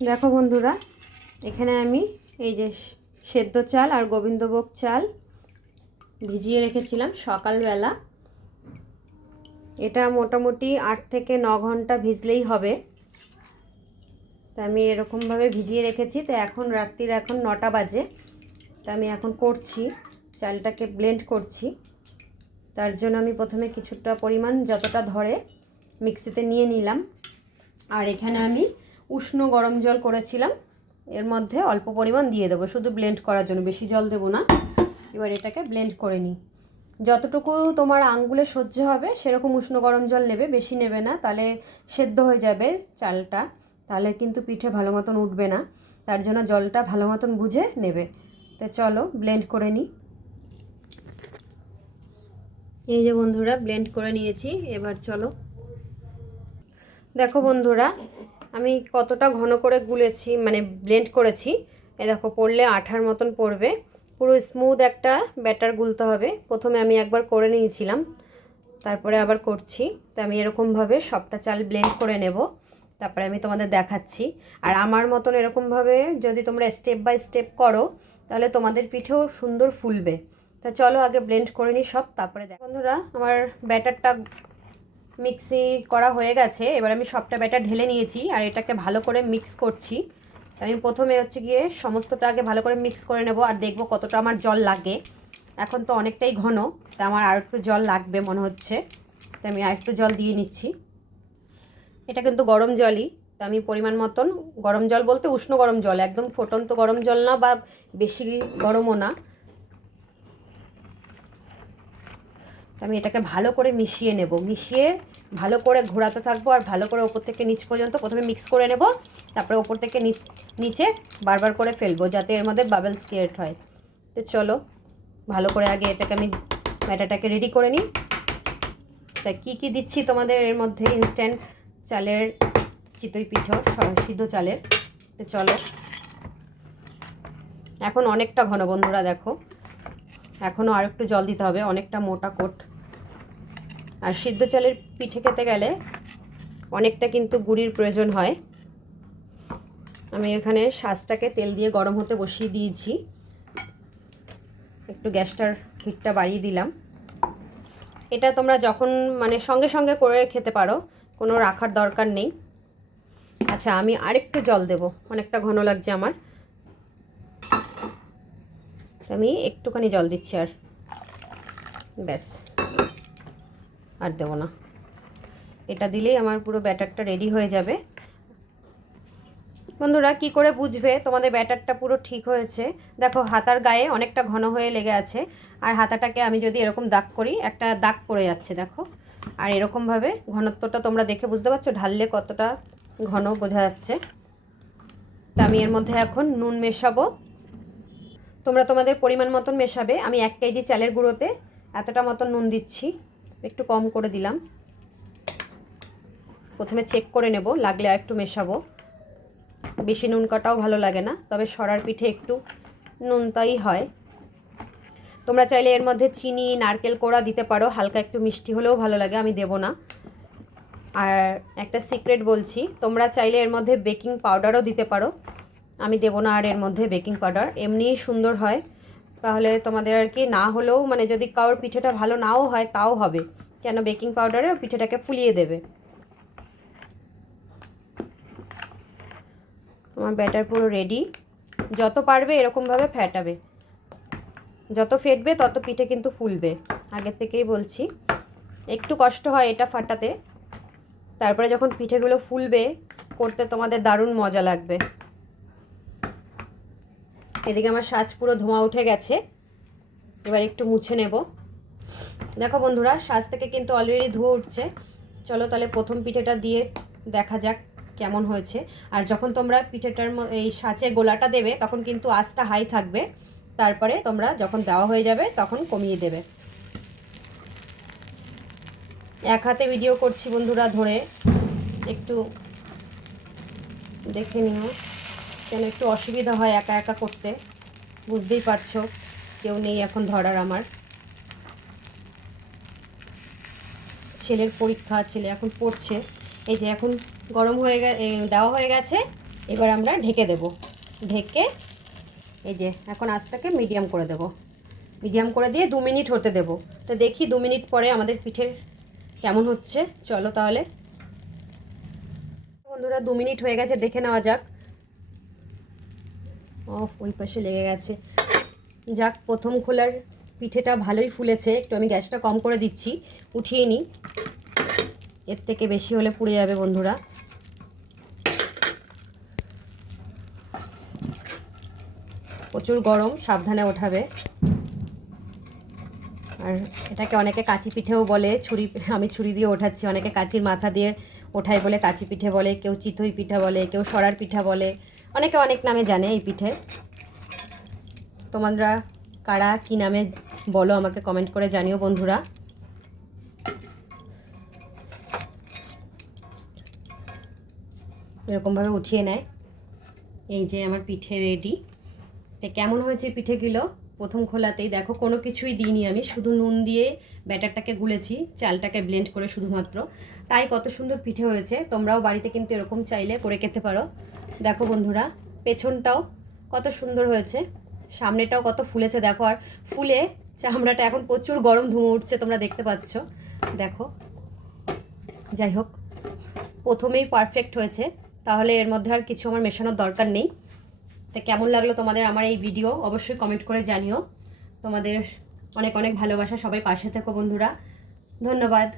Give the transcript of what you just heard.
দেখো বন্ধুরা, এখানে আমি এই যে সেদ্ধ চাল আর গোবিন্দভোগ চাল ভিজিয়ে রেখেছিলাম সকালবেলা। এটা মোটামুটি আট থেকে ন ঘণ্টা ভিজলেই হবে। তা আমি এরকমভাবে ভিজিয়ে রেখেছি। তো এখন রাত্রির এখন নটা বাজে। তা আমি এখন করছি, চালটাকে ব্লেন্ড করছি। তার জন্য আমি প্রথমে কিছুটা পরিমাণ যতটা ধরে মিক্সিতে নিয়ে নিলাম। আর এখানে আমি উষ্ণ গরম জল করেছিলাম। এর মধ্যে অল্প পরিমাণ দিয়ে দেবো, শুধু ব্লেন্ড করার জন্য। বেশি জল দেবো না। এবার এটাকে ব্লেন্ড করে নিই। যতটুকু তোমার আঙ্গুলে সহ্য হবে, সেরকম উষ্ণ গরম জল নেবে, বেশি নেবে না, তাহলে সেদ্ধ হয়ে যাবে চালটা। তাহলে কিন্তু পিঠে ভালো মতন উঠবে না। তার জন্য জলটা ভালো মতন বুঝে নেবে। তো চলো ব্লেন্ড করে নিই। এই যে বন্ধুরা ব্লেন্ড করে নিয়েছি। এবার চলো। দেখো বন্ধুরা আমি কতটা ঘন করে গুলেছি মানে ব্লেন্ড করেছি, এ দেখো পড়লে আঠার মতন পড়বে। পুরো স্মুথ একটা ব্যাটার গুলতে হবে। প্রথমে আমি একবার করে নিয়েছিলাম, তারপরে আবার করছি। তো আমি এরকমভাবে সবটা চাল ব্লেন্ড করে নেব, তারপরে আমি তোমাদের দেখাচ্ছি। আর আমার মতন এরকমভাবে যদি তোমরা স্টেপ বাই স্টেপ করো, তাহলে তোমাদের পিঠেও সুন্দর ফুলবে। তা চলো আগে ব্লেন্ড করে নিই সব, তারপরে দেখো বন্ধুরা, আমার ব্যাটারটা মিক্সি করা হয়ে গেছে, এবার আমি সবটা ব্যাটার ঢেলে নিয়েছি আর এটাকে ভালো করে মিক্স করছি। আমি প্রথমে হচ্ছে গিয়ে সমস্তটা আগে ভালো করে মিক্স করে নেব আর দেখব কতটা আমার জল লাগে। এখন তো অনেকটাই ঘন, তা আমার আর একটু জল লাগবে মনে হচ্ছে, তো আমি আর একটু জল দিয়ে নিচ্ছি। এটা কিন্তু গরম জলই, তো আমি পরিমাণ মতন গরম জল বলতে উষ্ণ গরম জল, একদম ফোটন্ত গরম জল না বা বেশি গরমও না। আমি এটাকে ভালো করে মিশিয়ে নেব। মিশিয়ে ভালো করে ঘোরাতে থাকব আর ভালো করে ওপর থেকে নিচ পর্যন্ত প্রথমে মিক্স করে নেব। তারপরে ওপর থেকে নিচ, নিচে বারবার করে ফেলব যাতে এর মধ্যে বাবলস ক্রিয়েট হয়। তো চলো, ভালো করে আগে এটাকে আমি ব্যাটাটাকে রেডি করে নিই। তা কী কী দিচ্ছি তোমাদের এর মধ্যে ইনস্ট্যান্ট চালের চিতই পিঠো সিদ্ধ চালের? তো চলো। এখন অনেকটা ঘন বন্ধুরা দেখো। এখনও আর একটু জল দিতে হবে, অনেকটা মোটা কোট। আর সিদ্ধ চালের পিঠে খেতে গেলে অনেকটা কিন্তু গুড়ির প্রয়োজন হয়। আমি এখানে শাঁসটাকে তেল দিয়ে গরম হতে বসিয়ে দিয়েছি। একটু গ্যাসটার হিটটা বাড়িয়ে দিলাম। এটা তোমরা যখন মানে সঙ্গে সঙ্গে করে খেতে পারো, কোনো রাখার দরকার নেই। আচ্ছা আমি আরেকটু জল দেব, অনেকটা ঘন লাগছে আমার। আমি একটুখানি জল দিচ্ছি আর। ব্যাস। আর দেবো না। এটা দিলেই আমার পুরো ব্যাটারটা রেডি হয়ে যাবে। বন্ধুরা, কি করে বুঝবে? তোমাদের ব্যাটারটা পুরো ঠিক হয়েছে। দেখো, হাতার গায়ে অনেকটা ঘন হয়ে লেগে আছে। আর হাতাটাকে আমি যদি এরকম দাগ করি, একটা দাগ পড়ে যাচ্ছে, দেখো। আর এরকমভাবে ঘনত্বটা তোমরা দেখে বুঝতে পারছ, ঢাললে কতটা ঘন বোঝা যাচ্ছে। তা আমি এর মধ্যে এখন নুন মেশাবো। তোমরা তোমাদের পরিমাণ মতন মেশাবে। আমি এক কেজি চালের গুঁড়োতে এতটা মতন নুন দিচ্ছি। একটু কম করে দিলাম। প্রথমে চেক করে নেব, লাগলে আর একটু মেশাবো। বেশি নুন কাটাও ভালো লাগে না, তবে সরার পিঠে একটু নুনটাই হয়। তোমরা চাইলে এর মধ্যে চিনি, নারকেল কোড়া দিতে পারো, হালকা একটু মিষ্টি হলেও ভালো লাগে, আমি দেব না। আর একটা সিক্রেট বলছি, তোমরা চাইলে এর মধ্যে বেকিং পাউডারও দিতে পারো। আমি দেবো না আর এর মধ্যে বেকিং পাউডার এমনিই সুন্দর হয়। তাহলে তোমাদের আর কি, না হলেও মানে যদি কারোর পিঠেটা ভালো নাও হয়, তাও হবে। কেন বেকিং পাউডারে পিঠেটাকে ফুলিয়ে দেবে। আমার ব্যাটার পুরো রেডি যত পারবে এরকমভাবে ফ্যাটাবে যত ফেটবে, তত পিঠে কিন্তু ফুলবে। আগের থেকেই বলছি। একটু কষ্ট হয় এটা ফাটাতে। তারপরে যখন পিঠেগুলো ফুলবে, করতে তোমাদের দারুণ মজা লাগবে। এদিকে আমার সাজ পুরো ধোঁয়া উঠে গেছে। এবার একটু মুছে নেব। দেখো বন্ধুরা, সাজ থেকে কিন্তু অলরেডি ধোঁয়া উঠছে। চলো তাহলে প্রথম পিঠেটা দিয়ে দেখা যাক কেমন হয়েছে। আর যখন তোমরা পিঠেটার এই সাঁচে গোলাটা দেবে, তখন কিন্তু আঁচটা হাই থাকবে। তারপরে তোমরা যখন দেওয়া হয়ে যাবে, তখন কমিয়ে দেবে। এক হাতে ভিডিও করছি বন্ধুরা ধরে। একটু দেখে নিও। কেন একটু অসুবিধা হয় একা একা করতে? বুঝতেই পারছ, কেউ নেই এখন ধরার আমার। ছেলের পরীক্ষা, ছেলে এখন পড়ছে। এই যে এখন গরম হয়ে গে দেওয়া হয়ে গেছে, এবার আমরা ঢেকে দেব। ঢেকে এই যে এখন আঁচটাকে মিডিয়াম করে দেব। মিডিয়াম করে দিয়ে দু মিনিট হতে দেব। তো দেখি দু মিনিট পরে আমাদের পিঠের কেমন হচ্ছে। চলো তাহলে। বন্ধুরা, দু মিনিট হয়ে গেছে, দেখে নেওয়া যাক। ও ওই পাশে লেগে গেছে। যাক, প্রথম খোলার পিঠেটা ভালোই ফুলেছে। একটু আমি গ্যাসটা কম করে দিচ্ছি, উঠিয়ে নিই। এর থেকে বেশি হলে পুড়ে যাবে, বন্ধুরা। প্রচুর গরম, সাবধানে ওঠাবে। আর এটাকে অনেকে কাঁচি পিঠেও বলে, ছুরি, আমি ছুরি দিয়ে ওঠাচ্ছি। অনেকে কাঁচির মাথা দিয়ে ওঠাই বলে, কাঁচি পিঠে বলে, কেউ চিতই পিঠা বলে, কেউ সরার পিঠা বলে। অনেকে অনেক নামে জানে এই পিঠে। তোমরা কারা, কি নামে বলো আমাকে কমেন্ট করে জানিও বন্ধুরা। এরকমভাবে উঠিয়ে নেয়। এই যে আমার পিঠে রেডি তো কেমন হয়েছে পিঠেগুলো? প্রথম খোলাতেই দেখো কোনো কিছুই দিইনি আমি, শুধু নুন দিয়ে ব্যাটারটাকে গুলেছি, চালটাকে ব্লেন্ড করে শুধুমাত্র। তাই কত সুন্দর পিঠে হয়েছে, তোমরাও বাড়িতে কিন্তু এরকম চাইলে করে খেতে পারো। দেখো বন্ধুরা, পেছনটাও কত সুন্দর হয়েছে, সামনেটাও কত ফুলেছে, দেখো আর ফুলে চামড়াটা এখন প্রচুর গরম ধুমো উঠছে, তোমরা দেখতে পাচ্ছ। দেখো, যাই হোক, প্রথমেই পারফেক্ট হয়েছে, তাহলে এর মধ্যে আর কিছু আমার মেশানোর দরকার নেই। তা কেমন লাগল তোমাদের আমার এই ভিডিও অবশ্যই কমেন্ট করে জানিও। তোমাদের অনেক অনেক ভালোবাসা সবাই পাশে থাকো বন্ধুরা। ধন্যবাদ।